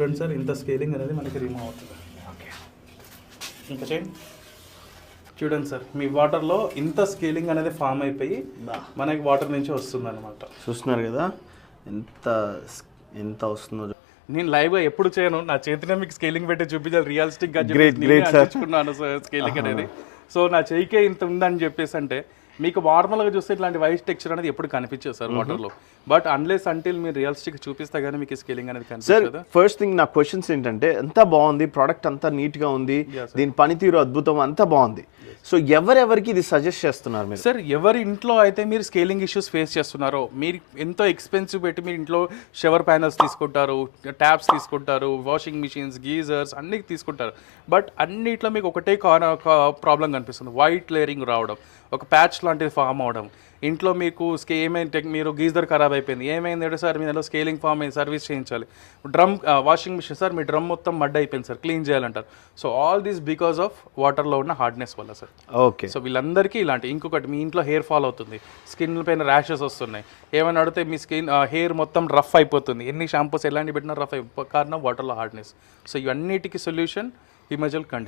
చూడండి సార్, ఇంత స్కేలింగ్ అనేది మనకి రిమూవ్ అవుతుంది. ఓకే, ఇంకా చేయండి. చూడండి సార్, మీ వాటర్లో ఇంత స్కేలింగ్ అనేది ఫామ్ అయిపోయి మనకి వాటర్ నుంచి వస్తుంది అనమాట. చూస్తున్నారు కదా ఎంత ఎంత వస్తుందో. నేను లైవ్గా ఎప్పుడు చేయను, నా చేతినే మీకు స్కేలింగ్ పెట్టి చూపించాలి రియలిస్టిక్గా తెచ్చుకున్నాను స్కేలింగ్ అనేది. సో నా చేయికే ఇంత ఉందని చెప్పేసి అంటే మీకు నార్మల్గా చూస్తే ఇట్లాంటి వైట్ టెక్స్చర్ అనేది ఎప్పుడు కనిపించదు సార్ వాటర్లో. బట్ అన్లెస్ అంటిల్ మీరు రియలిస్టిక్ చూపిస్తే కానీ మీకు స్కేలింగ్ అనేది కనిపించదు. ఫస్ట్ థింగ్ నా క్వశ్చన్స్ ఏంటంటే ఎంత బాగుంది ప్రోడక్ట్, అంతా నీట్గా ఉంది, దీని పనితీరు అద్భుతం, అంతా బాగుంది. సో ఎవరెవరికి ఇది సజెస్ట్ చేస్తున్నారు మీరు? సార్ ఎవరి ఇంట్లో అయితే మీరు స్కేలింగ్ ఇష్యూస్ ఫేస్ చేస్తున్నారో, మీరు ఎంతో ఎక్స్పెన్సివ్ పెట్టి మీరు ఇంట్లో షవర్ ప్యానల్స్ తీసుకుంటారు, ట్యాప్స్ తీసుకుంటారు, వాషింగ్ మిషన్స్, గీజర్స్ అన్నీ తీసుకుంటారు. బట్ అన్నిట్లో మీకు ఒకటే ప్రాబ్లం కనిపిస్తుంది, వైట్ లేయరింగ్ రావడం, ఒక ప్యాచ్ లాంటిది ఫామ్ అవడం. ఇంట్లో మీకు ఏమైంది, మీరు గీజర్ ఖరాబ్ అయిపోయింది, ఏమైంది అంటే సార్ మీ దాంట్లో స్కేలింగ్ ఫామ్ అయింది, సర్వీస్ చేయించాలి. డ్రమ్ వాషింగ్ మిషన్ సార్ మీ డ్రమ్ మొత్తం మడ్ అయిపోయింది సార్, క్లీన్ చేయాలంటారు. So all these because of వాటర్లో ఉన్న హార్డ్నెస్ వల్ల సార్. ఓకే, సో వీళ్ళందరికీ ఇలాంటి. ఇంకొకటి, మీ ఇంట్లో హెయిర్ ఫాల్ అవుతుంది, స్కిన్ పైన ర్యాషెస్ వస్తున్నాయి, ఏమైనా అడిగితే మీ స్కిన్ హెయిర్ మొత్తం రఫ్ అయిపోతుంది, ఎన్ని షాంపూస్ ఎలాంటి పెట్టినా రఫ్ అయిపో కారణం వాటర్లో హార్డ్నెస్. సో ఇవన్నిటికీ సొల్యూషన్ హిమజల్ కండిషనర్.